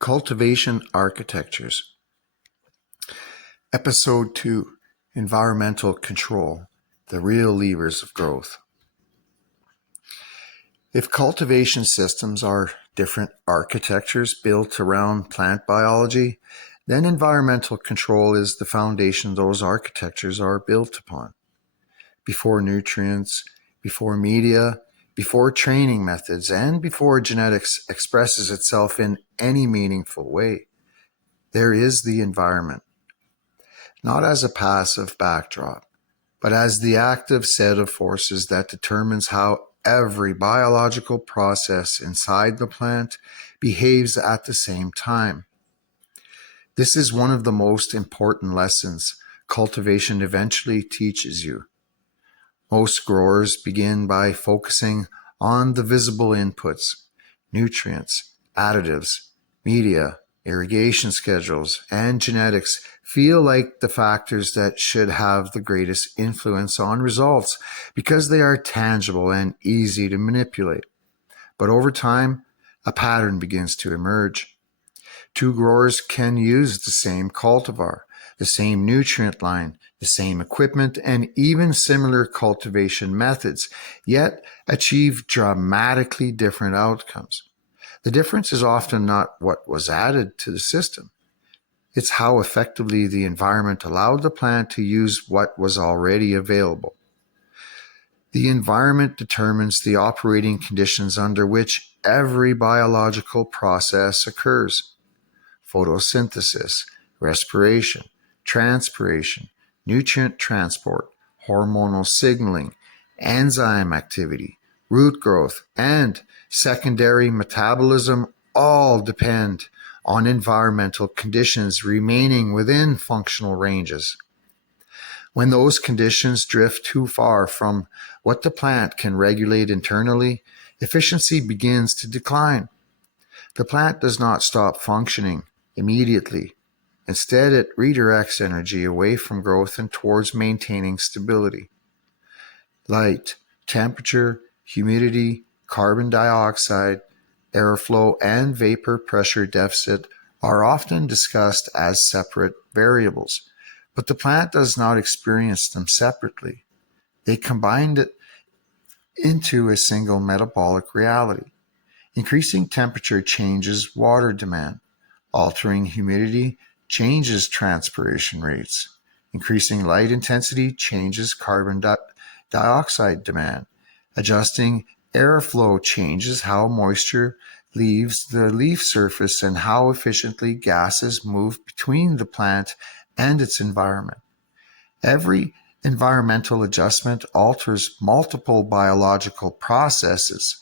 Cultivation Architectures. Episode 2, Environmental Control, the Real Levers of Growth. If cultivation systems are different architectures built around plant biology, then environmental control is the foundation those architectures are built upon. Before nutrients, before media, before training methods, and before genetics expresses itself in any meaningful way, there is the environment, not as a passive backdrop, but as the active set of forces that determines how every biological process inside the plant behaves at the same time. This is one of the most important lessons cultivation eventually teaches you. Most growers begin by focusing on the visible inputs, nutrients, additives, media, irrigation schedules, and genetics feel like the factors that should have the greatest influence on results because they are tangible and easy to manipulate. But over time, a pattern begins to emerge. Two growers can use the same cultivar, the same nutrient line, the same equipment, and even similar cultivation methods, yet achieve dramatically different outcomes. The difference is often not what was added to the system. It's how effectively the environment allowed the plant to use what was already available. The environment determines the operating conditions under which every biological process occurs. Photosynthesis, respiration, transpiration, nutrient transport, hormonal signaling, enzyme activity, root growth, and secondary metabolism all depend on environmental conditions remaining within functional ranges. When those conditions drift too far from what the plant can regulate internally, efficiency begins to decline. The plant does not stop functioning immediately. Instead, it redirects energy away from growth and towards maintaining stability. Light, temperature, humidity, carbon dioxide, airflow, and vapor pressure deficit are often discussed as separate variables, but the plant does not experience them separately. They combine it into a single metabolic reality. Increasing temperature changes water demand. Altering humidity changes transpiration rates. Increasing light intensity changes carbon dioxide demand. Adjusting airflow changes how moisture leaves the leaf surface and how efficiently gases move between the plant and its environment. Every environmental adjustment alters multiple biological processes.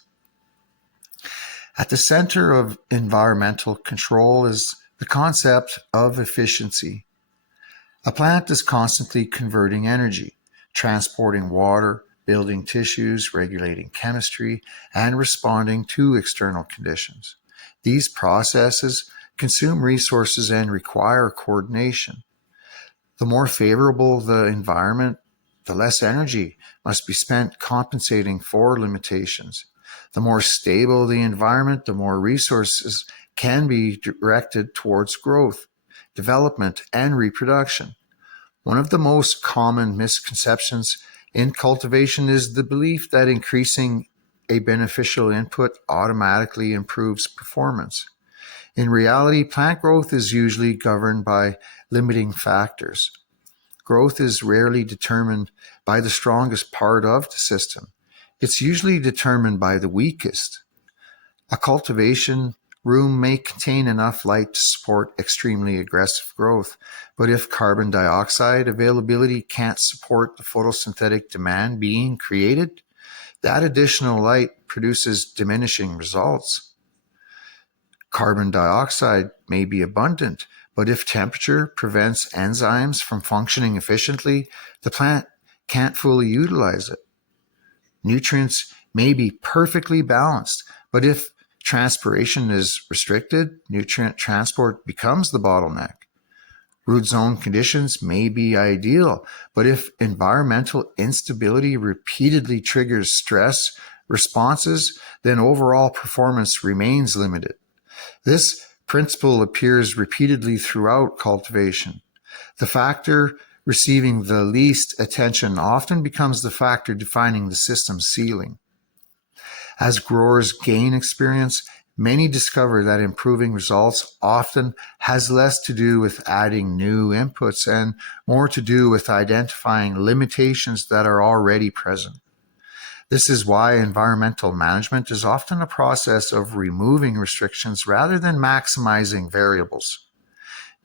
At the center of environmental control is the concept of efficiency. A plant is constantly converting energy, transporting water, building tissues, regulating chemistry, and responding to external conditions. These processes consume resources and require coordination. The more favorable the environment, the less energy must be spent compensating for limitations. The more stable the environment, the more resources can be directed towards growth, development, and reproduction. One of the most common misconceptions in cultivation is the belief that increasing a beneficial input automatically improves performance. In reality, plant growth is usually governed by limiting factors. Growth is rarely determined by the strongest part of the system. It's usually determined by the weakest. A cultivation room may contain enough light to support extremely aggressive growth, but if carbon dioxide availability can't support the photosynthetic demand being created, that additional light produces diminishing results. Carbon dioxide may be abundant, but if temperature prevents enzymes from functioning efficiently, the plant can't fully utilize it. Nutrients may be perfectly balanced, but if transpiration is restricted, nutrient transport becomes the bottleneck. Root zone conditions may be ideal, but if environmental instability repeatedly triggers stress responses, then overall performance remains limited. This principle appears repeatedly throughout cultivation. The factor receiving the least attention often becomes the factor defining the system's ceiling. As growers gain experience, many discover that improving results often has less to do with adding new inputs and more to do with identifying limitations that are already present. This is why environmental management is often a process of removing restrictions rather than maximizing variables.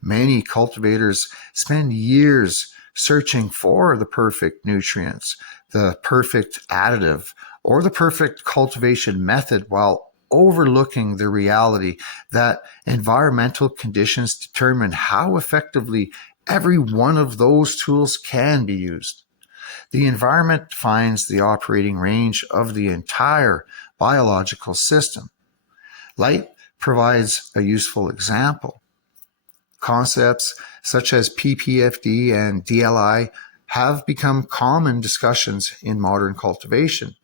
Many cultivators spend years searching for the perfect nutrients, the perfect additive, or the perfect cultivation method while overlooking the reality that environmental conditions determine how effectively every one of those tools can be used. The environment defines the operating range of the entire biological system. Light provides a useful example. Concepts such as PPFD and DLI have become common discussions in modern cultivation.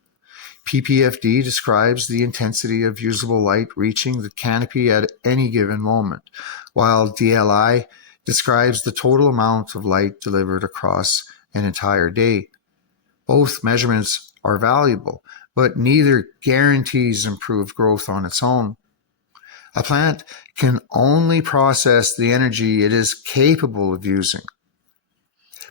PPFD describes the intensity of usable light reaching the canopy at any given moment, while DLI describes the total amount of light delivered across an entire day. Both measurements are valuable, but neither guarantees improved growth on its own. A plant can only process the energy it is capable of using.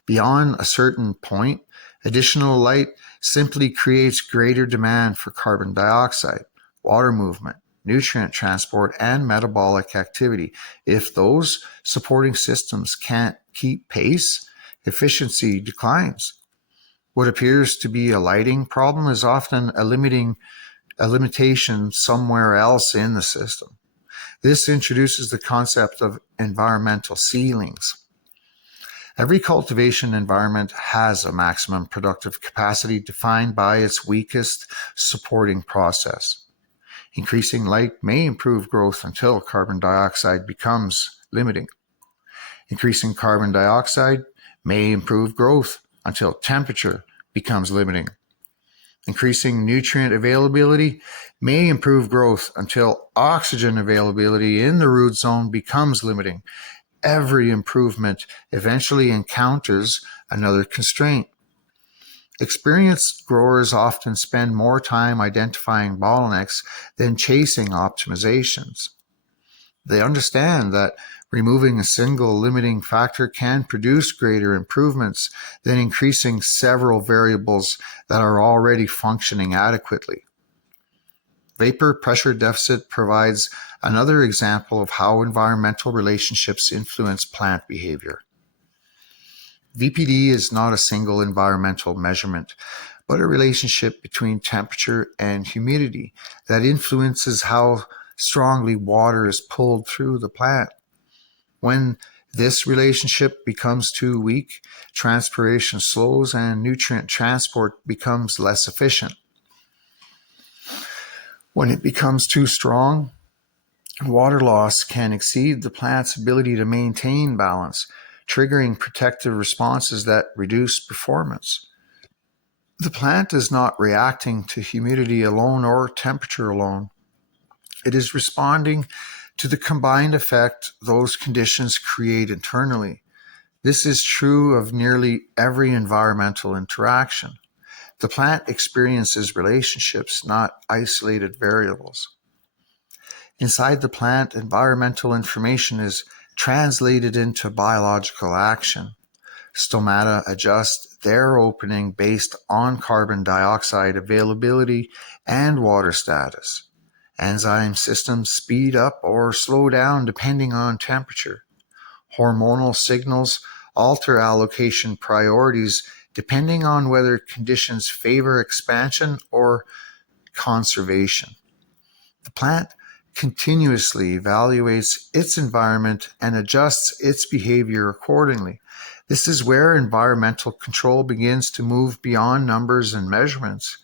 Beyond a certain point, additional light simply creates greater demand for carbon dioxide, water movement, nutrient transport, and metabolic activity. If those supporting systems can't keep pace, efficiency declines. What appears to be a lighting problem is often a limitation somewhere else in the system. This introduces the concept of environmental ceilings. Every cultivation environment has a maximum productive capacity defined by its weakest supporting process. Increasing light may improve growth until carbon dioxide becomes limiting. Increasing carbon dioxide may improve growth until temperature becomes limiting. Increasing nutrient availability may improve growth until oxygen availability in the root zone becomes limiting. Every improvement eventually encounters another constraint. Experienced growers often spend more time identifying bottlenecks than chasing optimizations. They understand that removing a single limiting factor can produce greater improvements than increasing several variables that are already functioning adequately. Vapor pressure deficit provides another example of how environmental relationships influence plant behavior. VPD is not a single environmental measurement, but a relationship between temperature and humidity that influences how strongly water is pulled through the plant. When this relationship becomes too weak, transpiration slows and nutrient transport becomes less efficient. When it becomes too strong, water loss can exceed the plant's ability to maintain balance, triggering protective responses that reduce performance. The plant is not reacting to humidity alone or temperature alone. It is responding to the combined effect those conditions create internally. This is true of nearly every environmental interaction. The plant experiences relationships, not isolated variables. Inside the plant, environmental information is translated into biological action. Stomata adjust their opening based on carbon dioxide availability and water status. Enzyme systems speed up or slow down depending on temperature. Hormonal signals alter allocation priorities depending on whether conditions favor expansion or conservation. The plant continuously evaluates its environment and adjusts its behavior accordingly. This is where environmental control begins to move beyond numbers and measurements.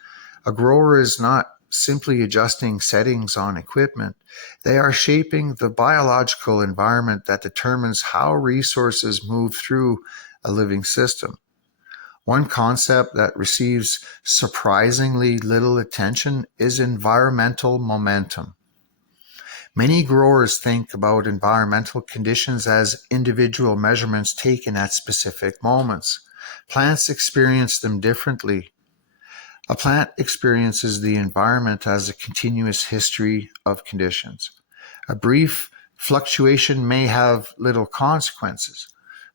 A grower is not simply adjusting settings on equipment. They are shaping the biological environment that determines how resources move through a living system. One concept that receives surprisingly little attention is environmental momentum. Many growers think about environmental conditions as individual measurements taken at specific moments. Plants experience them differently. A plant experiences the environment as a continuous history of conditions. A brief fluctuation may have little consequences,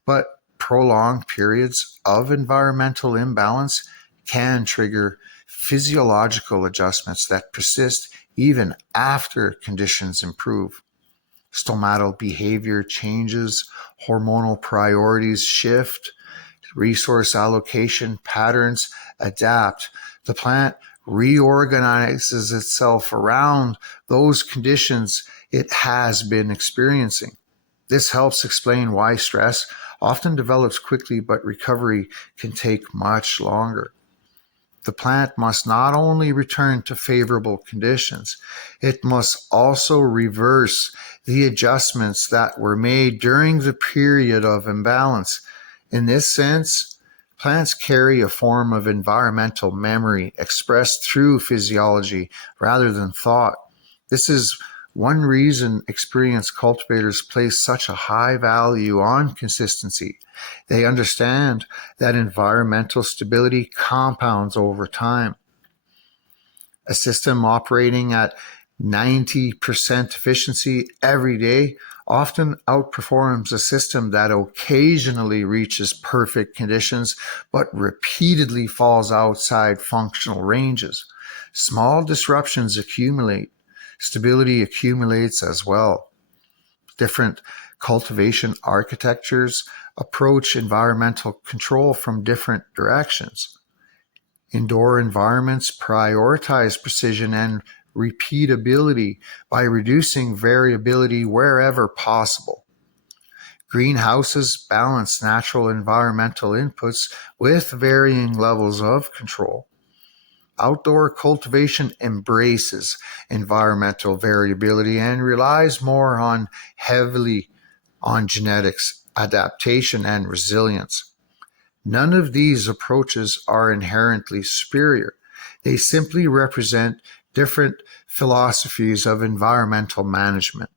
but prolonged periods of environmental imbalance can trigger physiological adjustments that persist even after conditions improve. Stomatal behavior changes, hormonal priorities shift, resource allocation patterns adapt. The plant reorganizes itself around those conditions it has been experiencing. This helps explain why stress often develops quickly, but recovery can take much longer. The plant must not only return to favorable conditions, it must also reverse the adjustments that were made during the period of imbalance. In this sense, plants carry a form of environmental memory expressed through physiology rather than thought. This is one reason experienced cultivators place such a high value on consistency. They understand that environmental stability compounds over time. A system operating at 90% efficiency every day often outperforms a system that occasionally reaches perfect conditions but repeatedly falls outside functional ranges. Small disruptions accumulate. Stability accumulates as well. Different cultivation architectures approach environmental control from different directions. Indoor environments prioritize precision and repeatability by reducing variability wherever possible. Greenhouses balance natural environmental inputs with varying levels of control. Outdoor cultivation embraces environmental variability and relies more heavily on genetics, adaptation, and resilience. None of these approaches are inherently superior. They simply represent different philosophies of environmental management.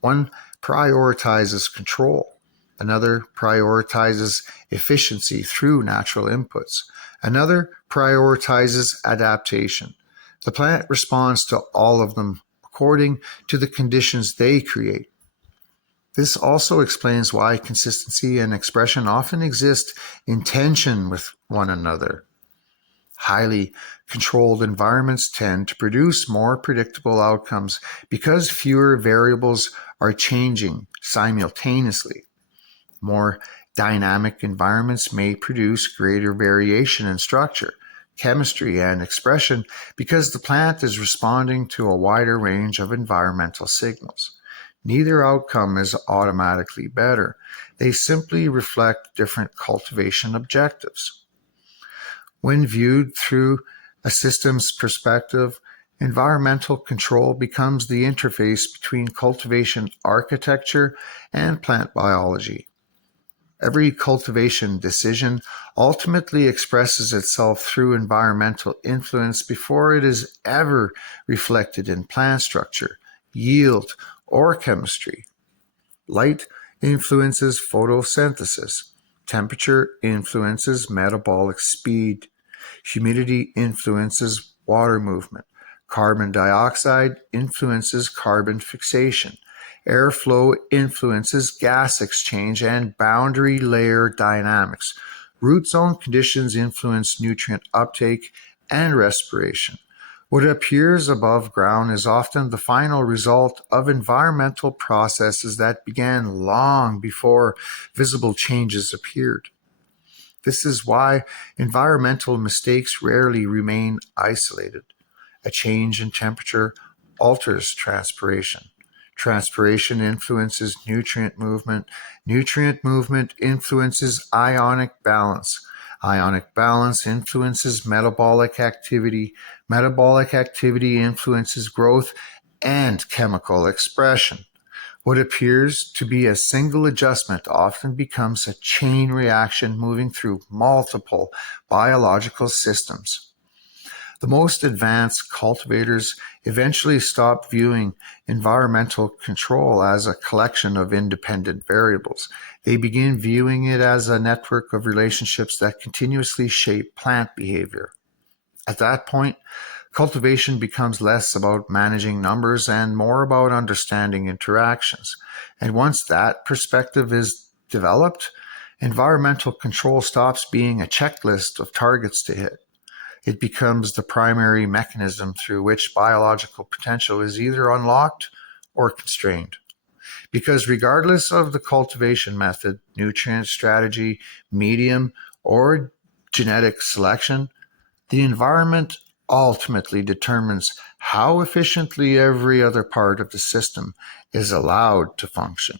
One prioritizes control. Another prioritizes efficiency through natural inputs. Another prioritizes adaptation. The plant responds to all of them according to the conditions they create. This also explains why consistency and expression often exist in tension with one another. Highly controlled environments tend to produce more predictable outcomes because fewer variables are changing simultaneously. More dynamic environments may produce greater variation in structure, chemistry, and expression because the plant is responding to a wider range of environmental signals. Neither outcome is automatically better. They simply reflect different cultivation objectives. When viewed through a systems perspective, environmental control becomes the interface between cultivation architecture and plant biology. Every cultivation decision ultimately expresses itself through environmental influence before it is ever reflected in plant structure, yield, or chemistry. Light influences photosynthesis. Temperature influences metabolic speed. Humidity influences water movement. Carbon dioxide influences carbon fixation. Airflow influences gas exchange and boundary layer dynamics. Root zone conditions influence nutrient uptake and respiration. What appears above ground is often the final result of environmental processes that began long before visible changes appeared. This is why environmental mistakes rarely remain isolated. A change in temperature alters transpiration. Transpiration influences nutrient movement. Nutrient movement influences ionic balance. Ionic balance influences metabolic activity. Metabolic activity influences growth and chemical expression. What appears to be a single adjustment often becomes a chain reaction moving through multiple biological systems. The most advanced cultivators eventually stop viewing environmental control as a collection of independent variables. They begin viewing it as a network of relationships that continuously shape plant behavior. At that point, cultivation becomes less about managing numbers and more about understanding interactions. And once that perspective is developed, environmental control stops being a checklist of targets to hit. It becomes the primary mechanism through which biological potential is either unlocked or constrained. Because regardless of the cultivation method, nutrient strategy, medium, or genetic selection, the environment ultimately determines how efficiently every other part of the system is allowed to function.